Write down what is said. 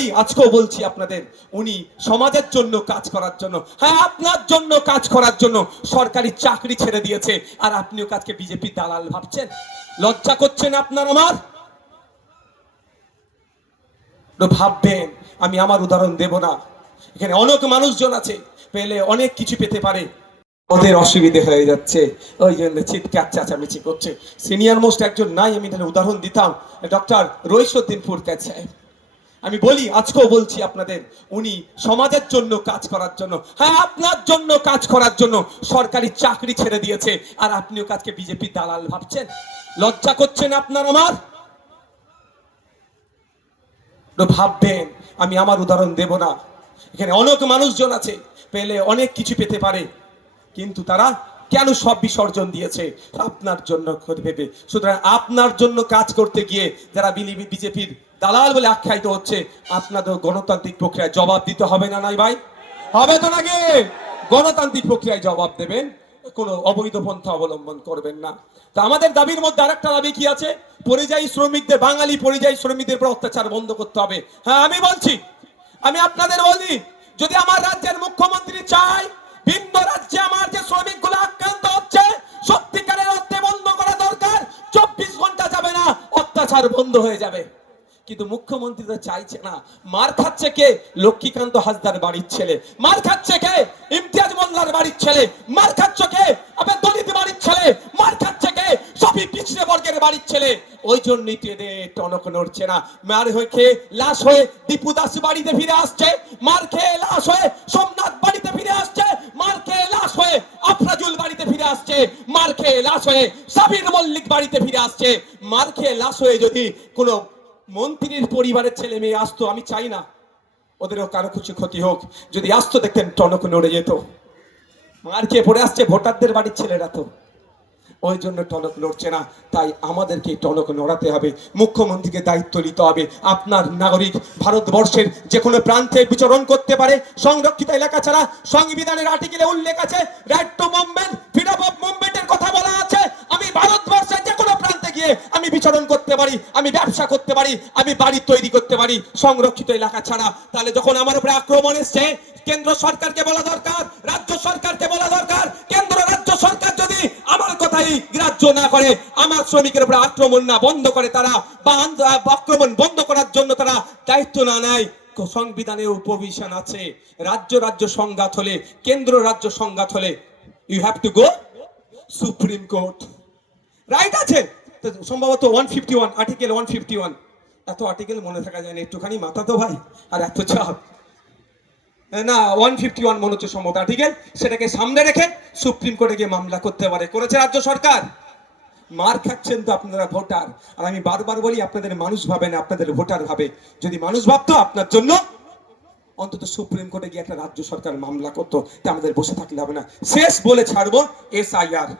বলি আজকেও বলছি আপনাদের, উনি সমাজের জন্য কাজ করার জন্য হ্যাঁ আপনার জন্য কাজ করার জন্য সরকারি চাকরি ছেড়ে দিয়েছে, আর আপনিও কাজকে বিজেপি দালাল ভাবছেন? লজ্জা করছেন আপনার আমার? ভাববেন, আমি আমার উদাহরণ দেব না। এখানে অনেক মানুষজন আছে, পেলে অনেক কিছু পেতে পারে। ওদের অসুবিধে হয়ে যাচ্ছে, ওই জন্য চিৎকার, চেঁচামেচি করছে। সিনিয়র মোস্ট একজন নাই, আমি তাহলে উদাহরণ দিতাম, ডক্টর রইসুদ্দিন ফুরকাত সাহেব। আমি বলি, আজকেও বলছি আপনাদের, উনি সমাজের জন্য কাজ করার জন্য হ্যাঁ আপনার জন্য কাজ করার জন্য সরকারি চাকরি ছেড়ে দিয়েছে, আর আপনিও কাজকে বিজেপি দালাল ভাবছেন? লজ্জা করছেন আপনার আমার? ভাববেন, আমি আমার উদাহরণ দেব না। এখানে অনেক মানুষজন আছে, পেলে অনেক কিছু পেতে পারে, কিন্তু তারা কেন সব বিসর্জন দিয়েছে? আপনার জন্য ভেবে সুতরাং আপনার জন্য কাজ করতে গিয়ে যারা বিজেপির দালাল বলে আখ্যায়িত হচ্ছে, আপনাদের গণতান্ত্রিক প্রক্রিয়ায় জবাব দিতে হবে না নাই ভাই? হবে তো নাকি? গণতান্ত্রিক প্রক্রিয়ায় জবাব দেবেন, কোনো অবৈধ পন্থা অবলম্বন করবেন না। তা আমাদের দাবির মধ্যে আরেকটা দাবি কি আছে? পরিযায়ী শ্রমিকদের, বাঙালি পরিযায়ী শ্রমিকদের উপর অত্যাচার বন্ধ করতে হবে। হ্যাঁ আমি বলছি, আমি আপনাদের বলি, যদি আমার রাজ্যের মুখ্যমন্ত্রী চায়, ভিন্ন রাজ্যে আমার যে শ্রমিকগুলো আক্রান্ত হচ্ছে, সত্যিকারের অর্থে বন্ধ করা দরকার, চব্বিশ ঘণ্টা যাবে না, অত্যাচার বন্ধ হয়ে যাবে। কিন্তু মুখ্যমন্ত্রী তো চাইছে না। মার খাচ্ছে কে? লক্ষ্মীকান্ত হাসদার বাড়ির ছেলে। মার খাচ্ছে কে? ইমতিয়াজ মোল্লার বাড়ির ছেলে। মার খাচ্ছে কে? আপনার দলিত বাড়ির ছেলে। মার খাচ্ছে কে? সবই পিছড়ে বর্গের বাড়ির ছেলে। ওই জন্যই এদের টনক নড়ছে না। মার হয়ে খেয়ে লাশ হয়ে দীপু দাস বাড়িতে ফিরে আসছে। মার খেয়ে লাশ হয়ে সোমনাথ বাড়িতে ফিরে আসছে। মার খেয়ে লাশ হয়ে আফরাজুল বাড়িতে ফিরে আসছে। মার খেয়ে লাশ হয়ে সাবির মল্লিক বাড়িতে ফিরে আসছে। মার খেয়ে লাশ হয়ে যদি কোনো মন্ত্রীর পরিবারের ছেলে মেয়ে আসতো, আমি চাই না। ওদেরও কারও কিছু ক্ষতি হোক। যদি আসতো দেখতেন, টনক নড়ে যেত। মার খেয়ে পড়ে আসছে ভোটারদের বাড়ির ছেলেরা তো। ওই জন্য টনক নড়ছে না। তাই আমাদেরকে টনক নড়াতে হবে। মুখ্যমন্ত্রীকে দায়িত্ব নিতে হবে। আপনার নাগরিক ভারতবর্ষের যে কোনো প্রান্তে বিচরণ করতে পারে। সংরক্ষিত এলাকা ছাড়া সংবিধানের আর্টিকেলে উল্লেখ আছে রাইট টু মুভমেন্ট আমি বিচরণ করতে পারি, আমি ব্যবসা করতে পারি, আমি বাড়ি তৈরি করতে পারি, সংরক্ষিত এলাকা ছাড়া। তাহলে যখন আমার উপরে আক্রমণ এসছে, কেন্দ্র সরকারকে বলা দরকার, রাজ্য সরকারকে বলা দরকার, কেন্দ্র রাজ্য সরকার যদি আমার কথাই গ্রাহ্য না করে, আমার শ্রমিকের উপরে আক্রমণ না বন্ধ করে তারা, বা আক্রমণ বন্ধ করার জন্য তারা দায়িত্ব না নেয় সংবিধানে উপবিশন আছে। রাজ্য রাজ্য সংঘাত হলে, কেন্দ্র রাজ্য সংঘাত হলে you have to go supreme court right আছে? সম্ভবত one fifty one article one fifty one এত আর্টিকেল মনে থাকা যায় না, একটুখানি মাথা তো ভাই, আর এত চাপ। না ওয়ান ফিফটি ওয়ান মনে হচ্ছে সম্ভবত আর্টিকেল সেটাকে সামনে রেখে সুপ্রিম কোর্টে গিয়ে মামলা করতে পারে। করেছে রাজ্য সরকার। মার খাচ্ছেন তো আপনারা ভোটার। আর আমি বারবার বলি, আপনাদের মানুষ ভাবে না, আপনাদের ভোটার ভাবে। যদি মানুষ ভাবতো আপনার জন্য, অন্তত সুপ্রিম কোর্টে গিয়ে একটা রাজ্য সরকার মামলা করতো। তা আমাদের বসে থাকলে হবে না। শেষ বলে ছাড়বো এস আই আর